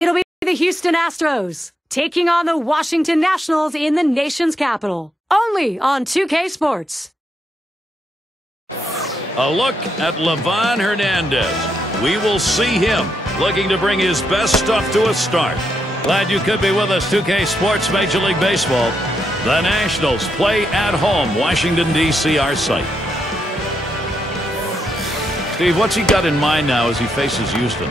It'll be the Houston Astros taking on the Washington Nationals in the nation's capital. Only on 2K Sports. A look at Livan Hernandez. We will see him looking to bring his best stuff to a start. Glad you could be with us. 2K Sports, Major League Baseball. The Nationals play at home. Washington, D.C., our site. Steve, what's he got in mind now as he faces Houston?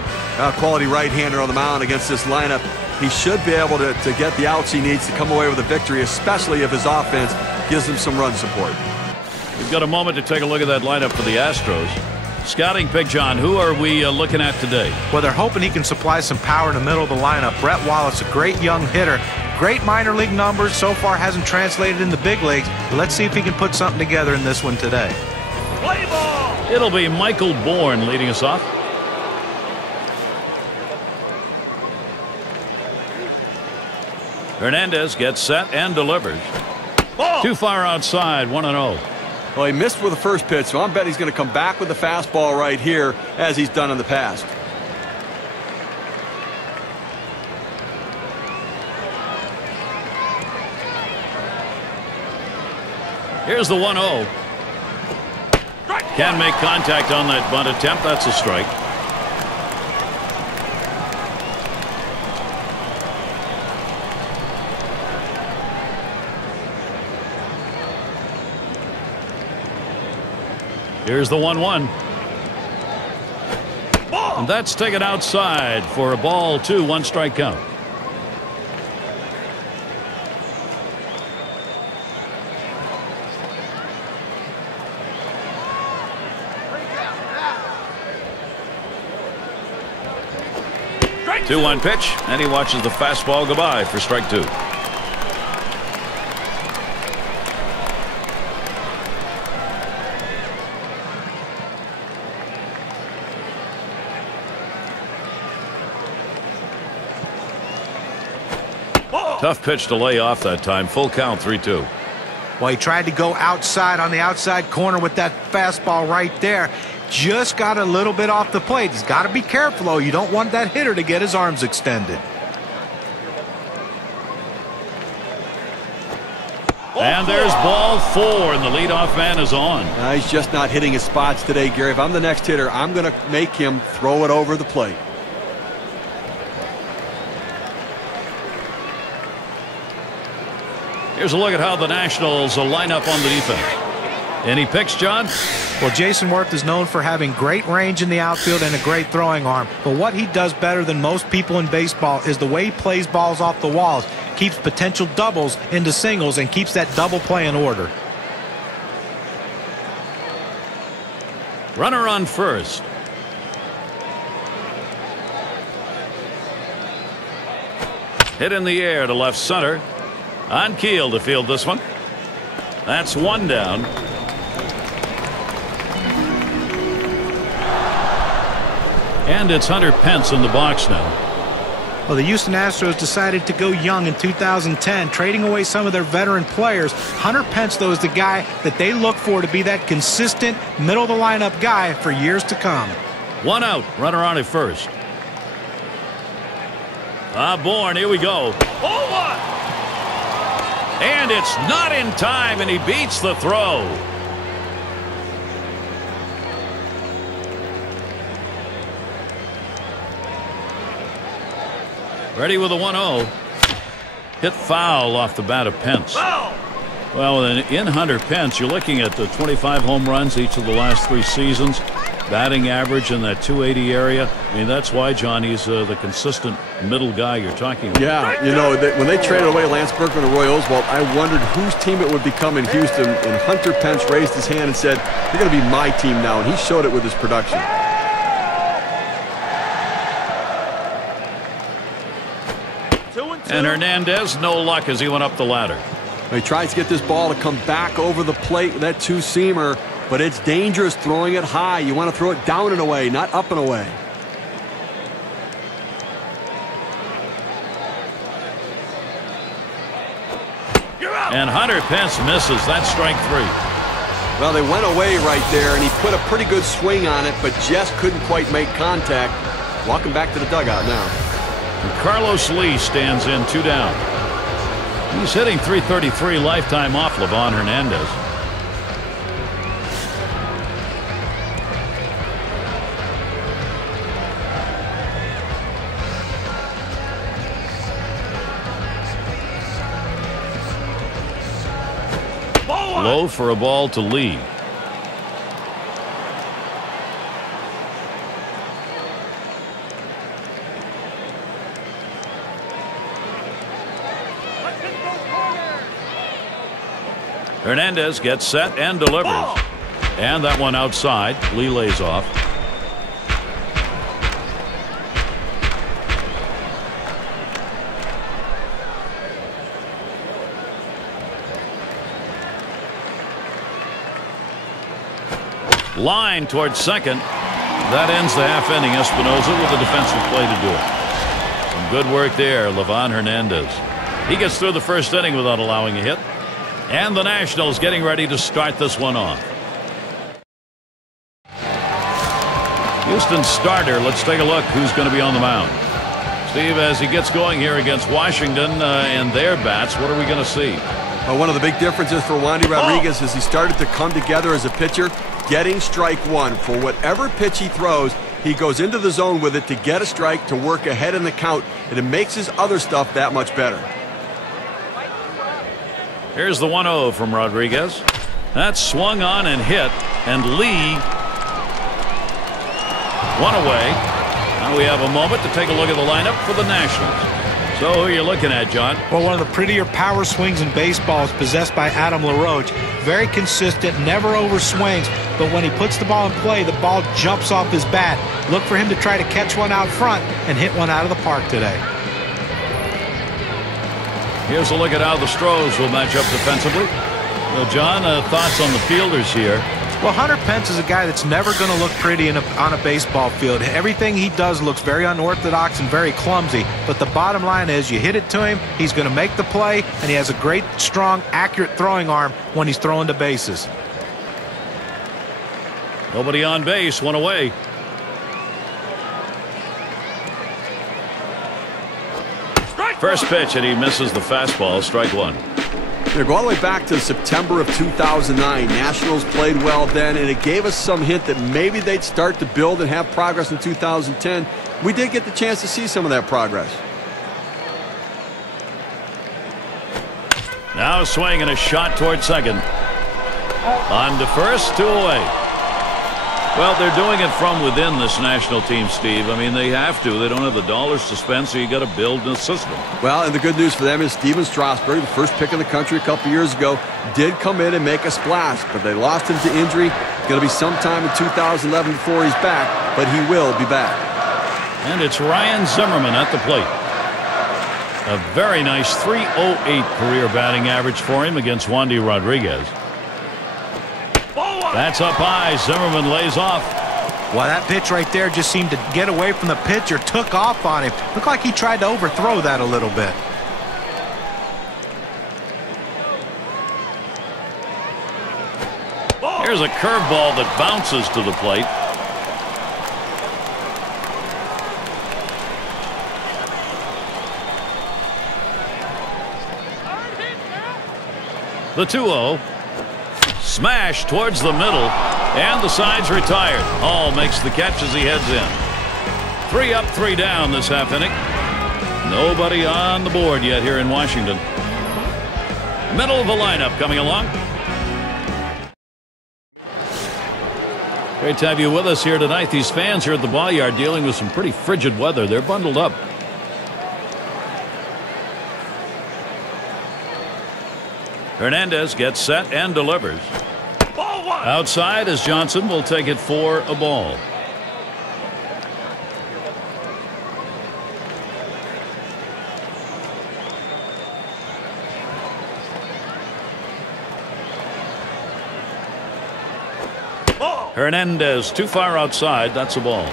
Quality right-hander on the mound against this lineup. He should be able to get the outs he needs to come away with a victory, especially if his offense gives him some run support. We've got a moment to take a look at that lineup for the Astros. Scouting pick, John, who are we looking at today? Well, they're hoping he can supply some power in the middle of the lineup. Brett Wallace, a great young hitter. Great minor league numbers. So far hasn't translated in the big leagues. But let's see if he can put something together in this one today. Play ball! It'll be Michael Bourne leading us off. Hernandez gets set and delivers. Ball. Too far outside, 1-0. Well, he missed with the first pitch, so I'm betting he's going to come back with the fastball right here, as he's done in the past. Here's the 1-0. Can make contact on that bunt attempt. That's a strike. Here's the 1-1. And that's taken outside for a ball, 2, 1 strike count. Two 1 pitch, and he watches the fastball go by for strike 2. Tough pitch to lay off that time. Full count, 3-2. Well, he tried to go outside on the outside corner with that fastball right there. Just got a little bit off the plate. He's got to be careful, though. You don't want that hitter to get his arms extended. And there's ball 4, and the leadoff man is on. He's just not hitting his spots today, Gary. If I'm the next hitter, I'm going to make him throw it over the plate. Here's a look at how the Nationals line up on the defense. Any picks, John? Well, Jason Worth is known for having great range in the outfield and a great throwing arm. But what he does better than most people in baseball is the way he plays balls off the walls. Keeps potential doubles into singles and keeps that double play in order. Runner on first. Hit in the air to left center. On Keel to field this one. That's 1 down. And it's Hunter Pence in the box now. Well, the Houston Astros decided to go young in 2010, trading away some of their veteran players. Hunter Pence, though, is the guy that they look for to be that consistent middle-of-the-lineup guy for years to come. 1 out. Runner on at first. Bourne, here we go. 0-1. And it's not in time, and he beats the throw. Ready with a 1-0. Hit foul off the bat of Pence. Well, in Hunter Pence, you're looking at the 25 home runs each of the last 3 seasons. Batting average in that 280 area. I mean, that's why, John, he's the consistent middle guy you're talking about. Yeah, you know, when they traded away Lance Berkman and Roy Oswalt, I wondered whose team it would become in Houston, and Hunter Pence raised his hand and said, "You're going to be my team now," and he showed it with his production. And Hernandez, no luck as he went up the ladder. He tries to get this ball to come back over the plate with that two-seamer, but it's dangerous throwing it high. You want to throw it down and away, not up and away. And Hunter Pence misses. That's strike 3. Well, they went away right there, and he put a pretty good swing on it, but just couldn't quite make contact. Walking back to the dugout now. And Carlos Lee stands in 2 down. He's hitting .333 lifetime off Livan Hernandez. Low for a ball to Lee. Hernandez gets set and delivers. And that one outside. Lee lays off. Line towards second. That ends the half inning. Espinosa with a defensive play to do it. Some good work there, Livan Hernandez. He gets through the first inning without allowing a hit. And the Nationals getting ready to start this one off. Houston's starter. Let's take a look who's going to be on the mound. Steve, as he gets going here against Washington and their bats, what are we going to see? Well, one of the big differences for Wandy Rodriguez is he started to come together as a pitcher, getting strike one. For whatever pitch he throws, he goes into the zone with it to get a strike, to work ahead in the count, and it makes his other stuff that much better. Here's the 1-0 from Rodriguez. That's swung on and hit, and Lee one away. Now we have a moment to take a look at the lineup for the Nationals. So who are you looking at, John? Well, one of the prettier power swings in baseball is possessed by Adam LaRoche. Very consistent, never overswings, but when he puts the ball in play, the ball jumps off his bat. Look for him to try to catch one out front and hit one out of the park today. Here's a look at how the Astros will match up defensively. So, John, thoughts on the fielders here? Well, Hunter Pence is a guy that's never going to look pretty on a baseball field. Everything he does looks very unorthodox and very clumsy. But the bottom line is you hit it to him, he's going to make the play, and he has a great, strong, accurate throwing arm when he's throwing to bases. Nobody on base, one away. First pitch, and he misses the fastball. Strike one. Go all the way back to September of 2009. Nationals played well then, and it gave us some hint that maybe they'd start to build and have progress in 2010. We did get the chance to see some of that progress. Now a swing and a shot toward second. On to first, 2 away. Well, they're doing it from within this national team, Steve. I mean, they have to. They don't have the dollars to spend, so you got to build a system. Well, and the good news for them is Steven Strasburg, the first pick in the country a couple years ago, did come in and make a splash, but they lost him to injury. It's going to be sometime in 2011 before he's back, but he will be back. And it's Ryan Zimmerman at the plate. A very nice .308 career batting average for him against Wandy Rodriguez. That's up high. Zimmerman lays off. Well, that pitch right there just seemed to get away from the pitcher, took off on him. Looked like he tried to overthrow that a little bit. Here's a curveball that bounces to the plate. The 2-0. Smash towards the middle, and the side's retired. Hall makes the catch as he heads in. 3 up, 3 down this half inning. Nobody on the board yet here in Washington. Middle of the lineup coming along. Great to have you with us here tonight. These fans here at the ball yard dealing with some pretty frigid weather. They're bundled up. Hernandez gets set and delivers. Outside as Johnson will take it for a ball. Hernandez too far outside. That's a ball.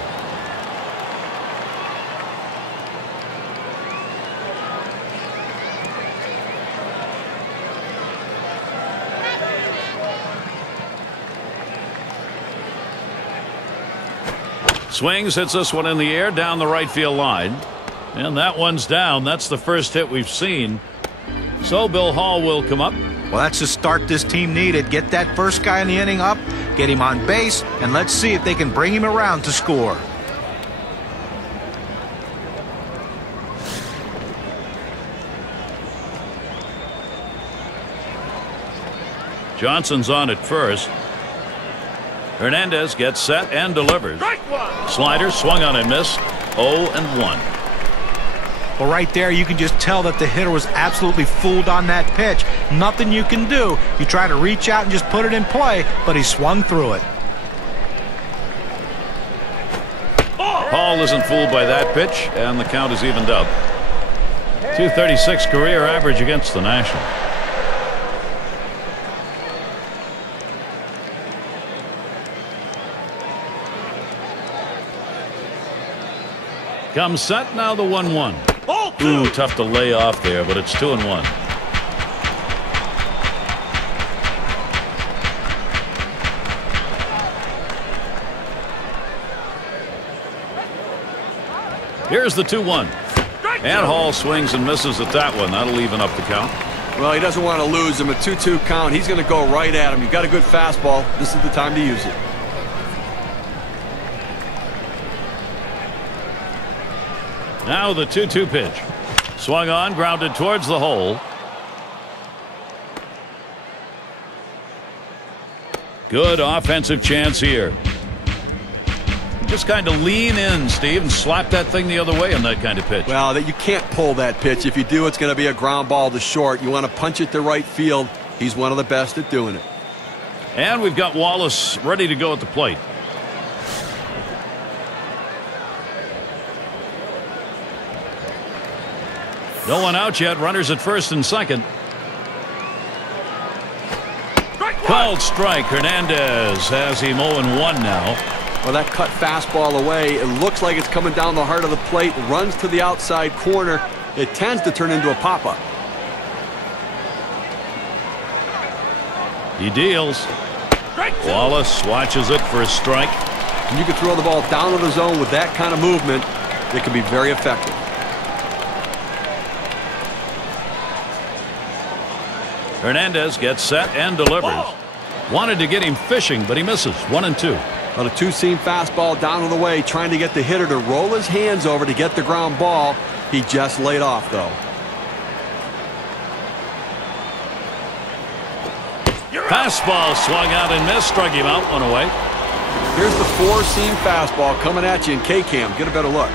Swings, hits this one in the air down the right field line. And that one's down. That's the first hit we've seen. So Bill Hall will come up. Well, that's the start this team needed. Get that first guy in the inning up, get him on base, and let's see if they can bring him around to score. Johnson's on at first. Hernandez gets set and delivers. Slider swung on and missed. 0-1. Well, right there, you can just tell that the hitter was absolutely fooled on that pitch. Nothing you can do. You try to reach out and just put it in play, but he swung through it. Hall isn't fooled by that pitch, and the count is evened up. 236 career average against the Nationals. Comes set, now the 1-1. Ooh, tough to lay off there, but it's 2-1. Here's the 2-1. And Hall swings and misses at that one. That'll even up the count. Well, he doesn't want to lose him. A 2-2 count. He's going to go right at him. You've got a good fastball. This is the time to use it. Now the 2-2 pitch. Swung on, grounded towards the hole. Good offensive chance here. Just kind of lean in, Steve, and slap that thing the other way on that kind of pitch. Well, you can't pull that pitch. If you do, it's going to be a ground ball to short. You want to punch it to right field. He's one of the best at doing it. And we've got Wallace ready to go at the plate. No one out yet. Runners at first and second. Called strike. Hernandez has him 0-1 now. Well, that cut fastball away. It looks like it's coming down the heart of the plate. Runs to the outside corner. It tends to turn into a pop-up. He deals. Wallace watches it for a strike. And you can throw the ball down to the zone with that kind of movement. It can be very effective. Hernandez gets set and delivers. Wanted to get him fishing, but he misses. 1-2. On a two-seam fastball down to the way, trying to get the hitter to roll his hands over to get the ground ball. He just laid off, though. Fastball swung out and missed. Struck him out. One away. Here's the four-seam fastball coming at you in K-Cam. Get a better look.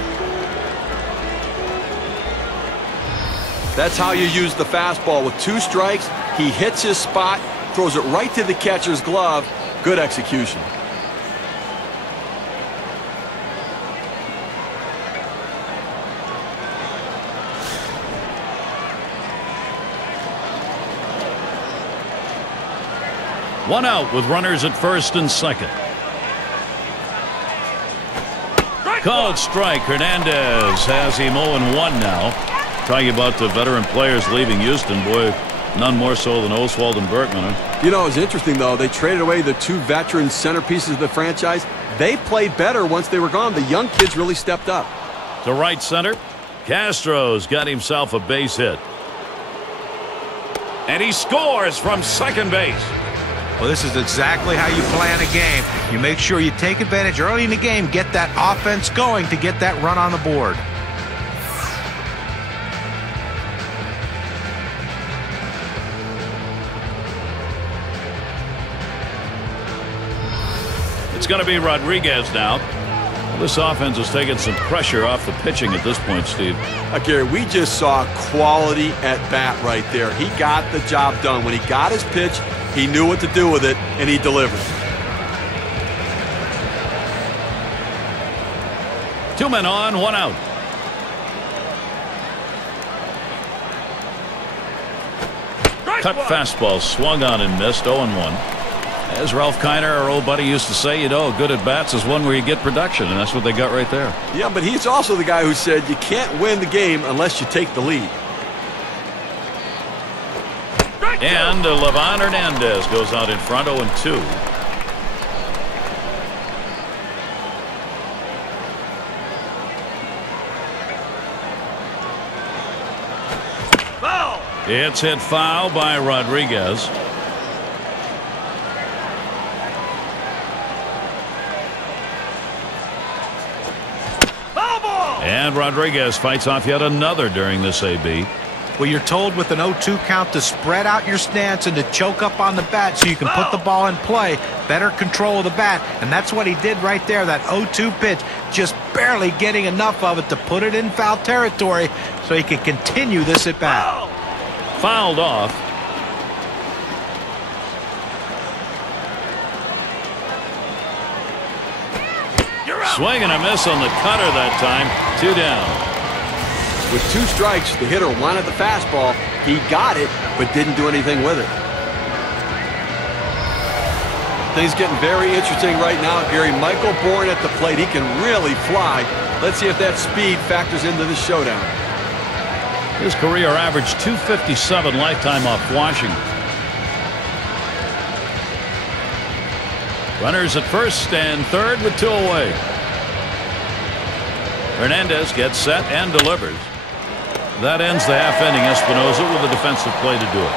That's how you use the fastball. With 2 strikes, he hits his spot, throws it right to the catcher's glove. Good execution. One out with runners at first and second. Called strike. Hernandez has him 0-1 now. Talking about the veteran players leaving Houston, boy, none more so than Oswald and Berkman. Huh? You know, it's interesting, though. They traded away the 2 veteran centerpieces of the franchise. They played better once they were gone. The young kids really stepped up. To right center, Castro's got himself a base hit. And he scores from second base. Well, this is exactly how you plan a game. You make sure you take advantage early in the game, get that offense going to get that run on the board. It's going to be Rodriguez now. This offense is taking some pressure off the pitching at this point, Steve. Gary, we just saw quality at bat right there. He got the job done. When he got his pitch, he knew what to do with it, and he delivered. 2 men on, 1 out. Cut fastball swung on and missed. 0-1. As Ralph Kiner, our old buddy, used to say, you know, good at bats is one where you get production, and that's what they got right there. Yeah, but he's also the guy who said you can't win the game unless you take the lead. And Levan Hernandez goes out in front. 0-2. It's hit foul by Rodriguez. And Rodriguez fights off yet another during this AB. Well, you're told with an 0-2 count to spread out your stance and to choke up on the bat so you can put the ball in play. Better control of the bat, and that's what he did right there. That 0-2 pitch, just barely getting enough of it to put it in foul territory so he can continue this at bat. Fouled off. Swing and a miss on the cutter that time. 2 down. With 2 strikes, the hitter wanted the fastball. He got it, but didn't do anything with it. Things getting very interesting right now, Gary. Michael Bourne at the plate. He can really fly. Let's see if that speed factors into this showdown. His career averaged .257 lifetime off Washington. Runners at first and third with 2 away. Hernandez gets set and delivers. That ends the half inning. Espinosa with a defensive play to do it.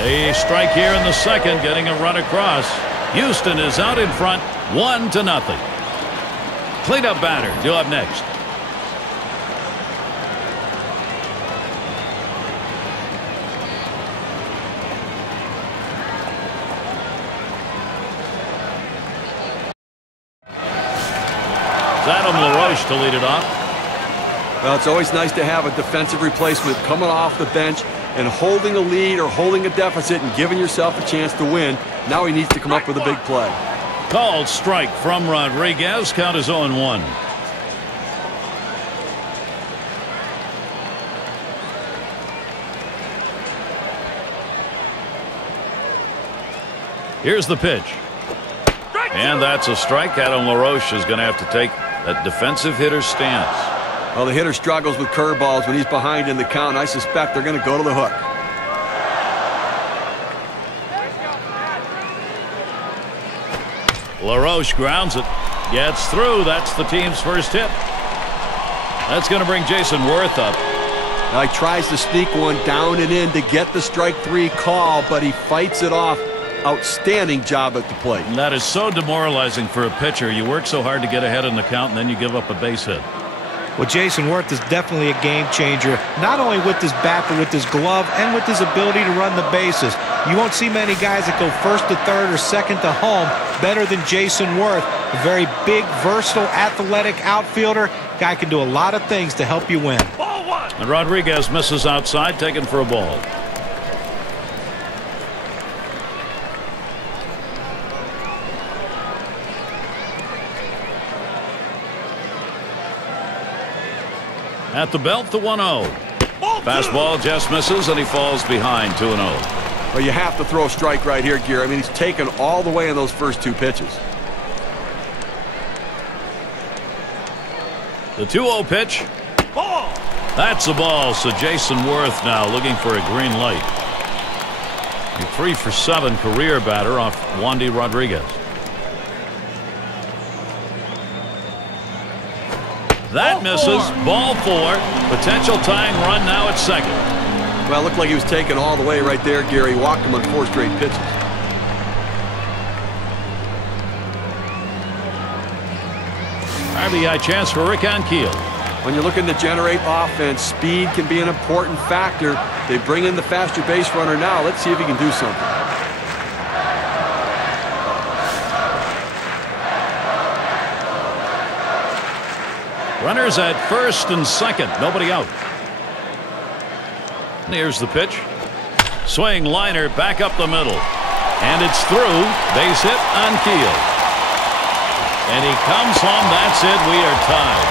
A strike here in the second, getting a run across. Houston is out in front, 1-0. Cleanup batter due up next. Adam LaRoche to lead it off. Well, it's always nice to have a defensive replacement coming off the bench and holding a lead or holding a deficit and giving yourself a chance to win. Now he needs to come up with a big play. Called strike from Rodriguez. Count is 0-1. Here's the pitch. And that's a strike. Adam LaRoche is going to have to take that defensive hitter's stance. Well, the hitter struggles with curveballs when he's behind in the count. I suspect they're going to go to the hook. LaRoche grounds it. Gets through. That's the team's first hit. That's going to bring Jason Worth up. Now he tries to sneak one down and in to get the strike 3 call, but he fights it off. Outstanding job at the plate. And that is so demoralizing for a pitcher. You work so hard to get ahead in the count, and then you give up a base hit. Well, Jason Worth is definitely a game changer, not only with his bat, but with his glove and with his ability to run the bases. You won't see many guys that go first to third or second to home better than Jason Worth. A very big, versatile, athletic outfielder. Guy can do a lot of things to help you win. And Rodriguez misses outside, taken for a ball. At the belt, the 1-0. Fastball just misses, and he falls behind 2-0. Well, you have to throw a strike right here, Gear. I mean, he's taken all the way in those first 2 pitches. The 2-0 pitch. That's a ball, so Jason Worth now looking for a green light. A 3 for 7 career batter off Wandy Rodriguez. That misses. Ball 4. Potential tying run now at second. Well, it looked like he was taken all the way right there, Gary. Walked him on 4 straight pitches. RBI chance for Rick Ankiel. When you're looking to generate offense, speed can be an important factor. They bring in the faster base runner now. Let's see if he can do something. Runners at first and second. Nobody out. Here's the pitch. Swing liner back up the middle. And it's through. Base hit on Keel. And he comes home. That's it. We are tied.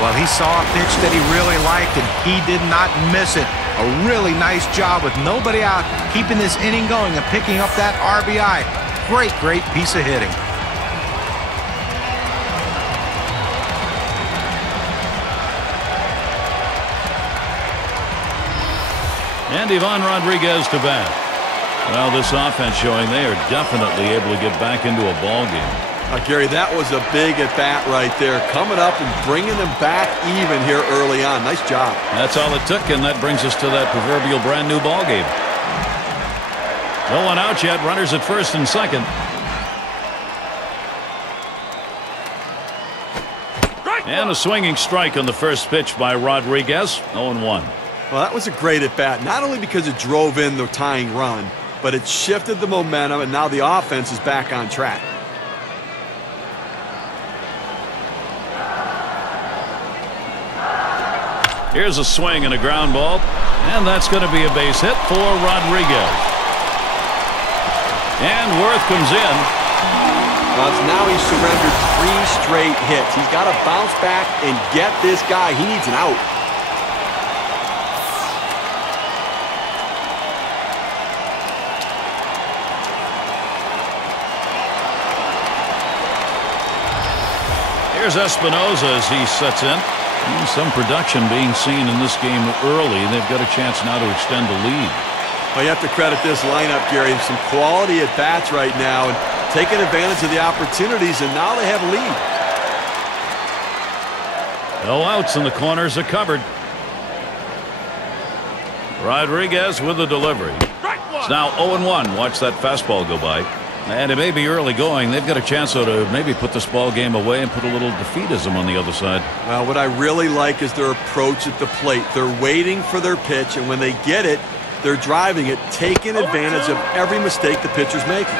Well, he saw a pitch that he really liked, and he did not miss it. A really nice job with nobody out, keeping this inning going and picking up that RBI. Great piece of hitting. And Ivan Rodriguez to bat. Well, this offense showing they are definitely able to get back into a ball game. Gary, that was a big at-bat right there. Coming up and bringing them back even here early on. Nice job. That's all it took, and that brings us to that proverbial brand-new ball game. No one out yet. Runners at first and second. And a swinging strike on the first pitch by Rodriguez. 0-1. Well, that was a great at-bat, not only because it drove in the tying run, but it shifted the momentum, and now the offense is back on track. Here's a swing and a ground ball, and that's going to be a base hit for Rodriguez. And Worth comes in. Well, now he's surrendered 3 straight hits. He's got to bounce back and get this guy. He needs an out. Here's Espinosa as he sets in. Some production being seen in this game early. They've got a chance now to extend the lead. Well, you have to credit this lineup, Gary. Some quality at bats right now and taking advantage of the opportunities, and now they have a lead. No outs, and the corners are covered. Rodriguez with the delivery. It's now 0-1. Watch that fastball go by. And it may be early going. They've got a chance though to maybe put this ball game away and put a little defeatism on the other side. Well, what I really like is their approach at the plate. They're waiting for their pitch, and when they get it, they're driving it, taking advantage of every mistake the pitcher's making.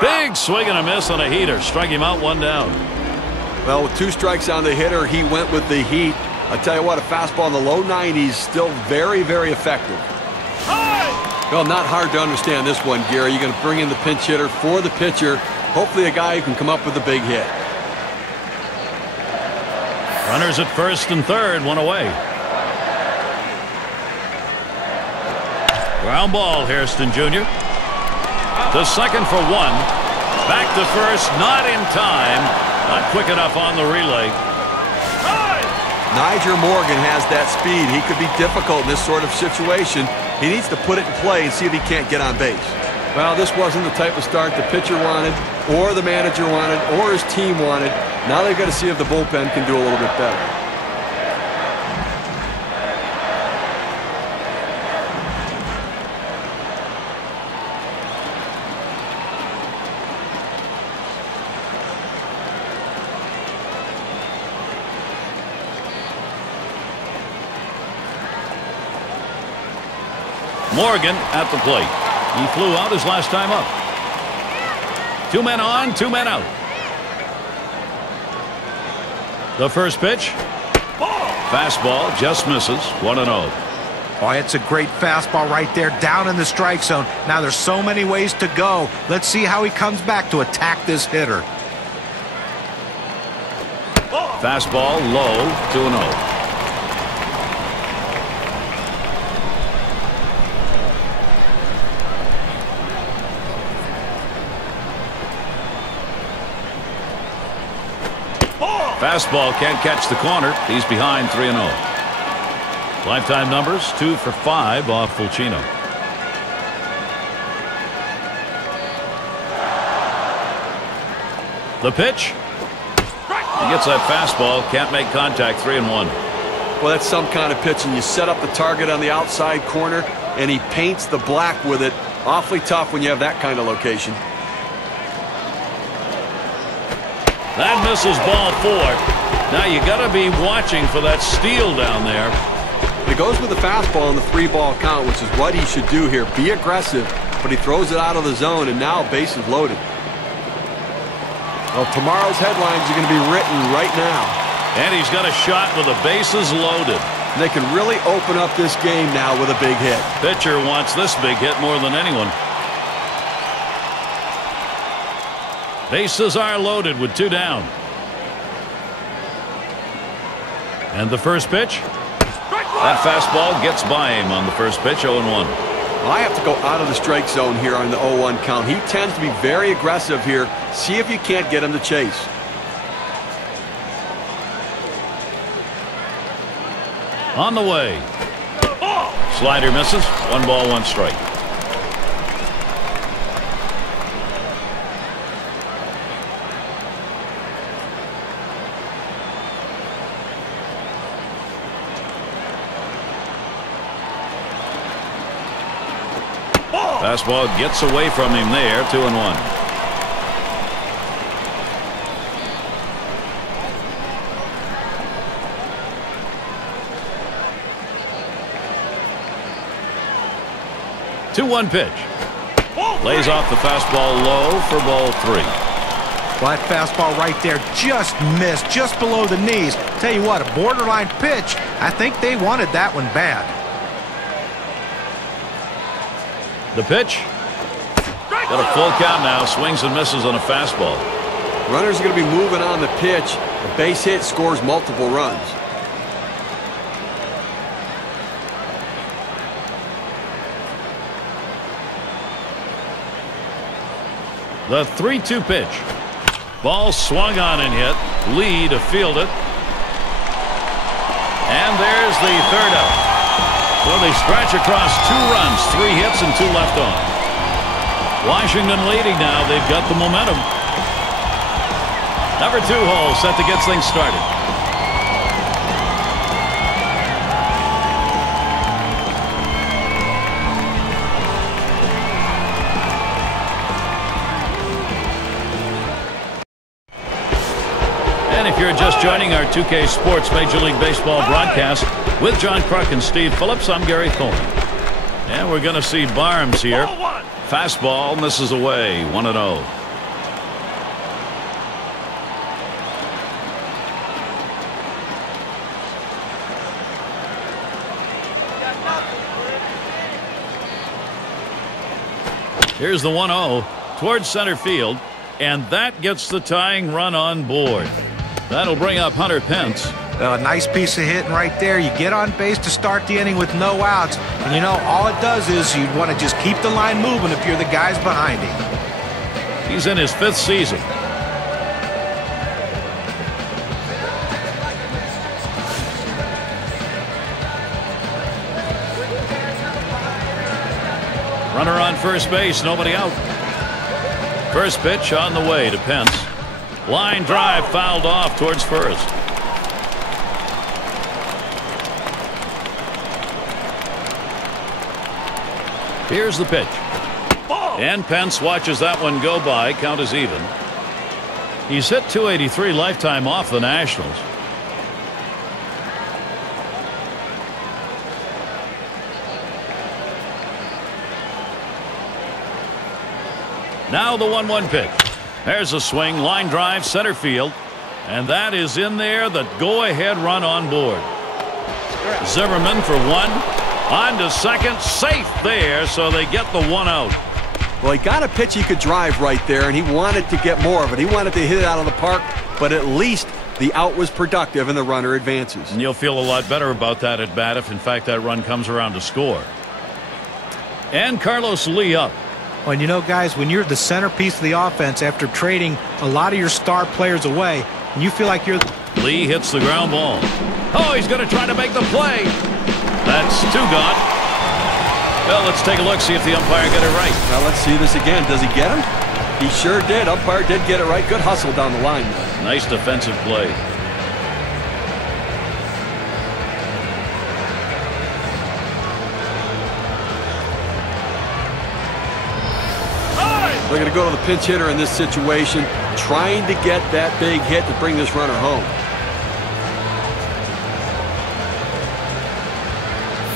Big swing and a miss on a heater. Strike him out, 1 down. Well, with 2 strikes on the hitter, he went with the heat. I'll tell you what, a fastball in the low 90s, still very, very effective. Well, not hard to understand this one, Gary. You're going to bring in the pinch hitter for the pitcher. Hopefully a guy who can come up with a big hit. Runners at first and third, 1 away. Ground ball, Hairston Jr. To second for 1. Back to first, not in time. Not quick enough on the relay. Nyjer Morgan has that speed. He could be difficult in this sort of situation. He needs to put it in play and see if he can't get on base. Well, this wasn't the type of start the pitcher wanted, or the manager wanted, or his team wanted. Now they've got to see if the bullpen can do a little bit better. Morgan at the plate. He flew out his last time up. 2 men on, 2 men out. The first pitch. Fastball just misses. 1-0. Oh, it's a great fastball right there down in the strike zone. Now there's so many ways to go. Let's see how he comes back to attack this hitter. Fastball low. 2-0. Fastball can't catch the corner. He's behind 3-0. Lifetime numbers 2 for 5 off Fulcino. The pitch. He gets that fastball. Can't make contact. 3-1. Well, that's some kind of pitching. You set up the target on the outside corner, and he paints the black with it. Awfully tough when you have that kind of location. That misses ball 4. Now you got to be watching for that steal down there. It goes with the fastball on the 3-ball count, which is what he should do here. Be aggressive, but he throws it out of the zone, and now bases loaded. Well, tomorrow's headlines are going to be written right now. And he's got a shot with the bases loaded. And they can really open up this game now with a big hit. Pitcher wants this big hit more than anyone. Bases are loaded with 2 down. And the first pitch. That fastball gets by him on the first pitch. 0-1. Well, I have to go out of the strike zone here on the 0-1 count. He tends to be very aggressive here. See if you can't get him to chase. On the way. Slider misses. 1 ball, 1 strike. Fastball gets away from him there. 2-1. Two-one pitch. Lays off the fastball low for ball 3. Well, that fastball right there just missed, just below the knees. Tell you what, a borderline pitch. I think they wanted that one bad. The pitch. Got a full count now. Swings and misses on a fastball. Runners are going to be moving on the pitch. A base hit scores multiple runs. The 3-2 pitch. Ball swung on and hit. Lee to field it. And there's the third out. So they stretch across 2 runs, 3 hits, and 2 left on. Washington leading now. They've got the momentum. Number 2 hole set to get things started. And if you're just joining our 2K Sports Major League Baseball broadcast with John Kruk and Steve Phillips, I'm Gary Coleman. And we're going to see Barnes here. Fastball misses away. 1-0. Here's the 1-0 towards center field, and that gets the tying run on board. That'll bring up Hunter Pence. A nice piece of hitting right there. You get on base to start the inning with no outs. And, you know, all it does is you want to just keep the line moving if you're the guys behind him. He's in his 5th season. Runner on first base, nobody out. First pitch on the way to Pence. Line drive fouled off towards first. Here's the pitch. And Pence watches that one go by. Count is even. He's hit .283 lifetime off the Nationals. Now the 1-1 pitch. There's a swing, line drive, center field. And that is in there, the go-ahead run on board. Zimmerman for 1. On to second, safe there, so they get the 1 out. Well, he got a pitch he could drive right there, and he wanted to get more of it. He wanted to hit it out of the park, but at least the out was productive and the runner advances. And you'll feel a lot better about that at bat if, in fact, that run comes around to score. And Carlos Lee up. Well, and you know, guys, when you're the centerpiece of the offense after trading a lot of your star players away, and you feel like you're... Lee hits the ground ball. Oh, he's going to try to make the play. That's 2 gone. Well, let's take a look, see if the umpire got it right. Now let's see this again. Does he get him? He sure did. Umpire did get it right. Good hustle down the line. Nice defensive play. They're going to go to the pinch hitter in this situation, trying to get that big hit to bring this runner home.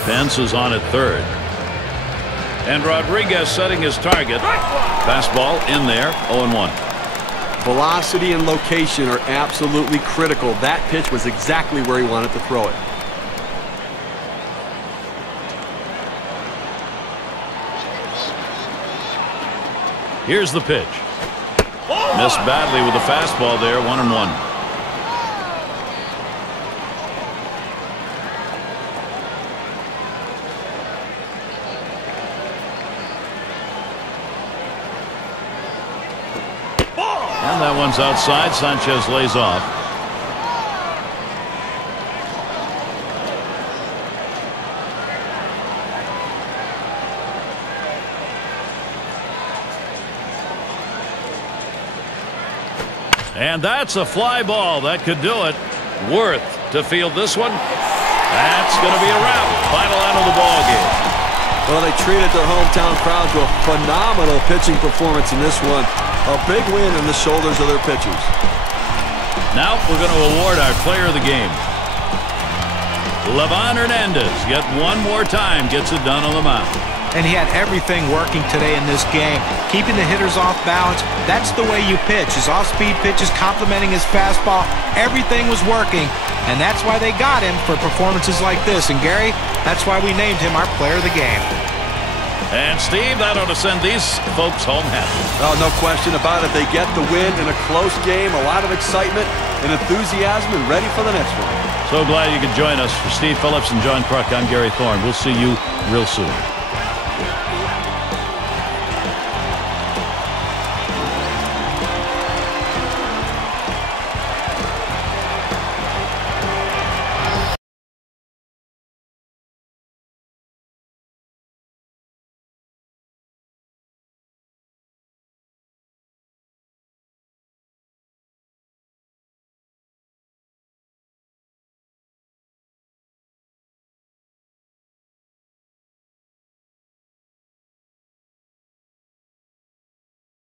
Pence is on at third. And Rodriguez setting his target. Fastball in there, 0-1. Velocity and location are absolutely critical. That pitch was exactly where he wanted to throw it. Here's the pitch. Missed badly with the fastball there, 1-1. And that one's outside. Sanchez lays off. And that's a fly ball. That could do it. Worth to field this one. That's going to be a wrap. Final out of the ball game. Well, they treated their hometown crowd to a phenomenal pitching performance in this one. A big win on the shoulders of their pitchers. Now we're going to award our player of the game. Livan Hernandez, yet one more time, gets it done on the mound. And he had everything working today in this game. Keeping the hitters off balance, that's the way you pitch. His off-speed pitches complementing his fastball, everything was working. And that's why they got him for performances like this. And Gary, that's why we named him our player of the game. And Steve, that ought to send these folks home happy. Oh, no question about it. They get the win in a close game, a lot of excitement and enthusiasm, and ready for the next one. So glad you could join us. For Steve Phillips and John Kruk, I'm Gary Thorne. We'll see you real soon.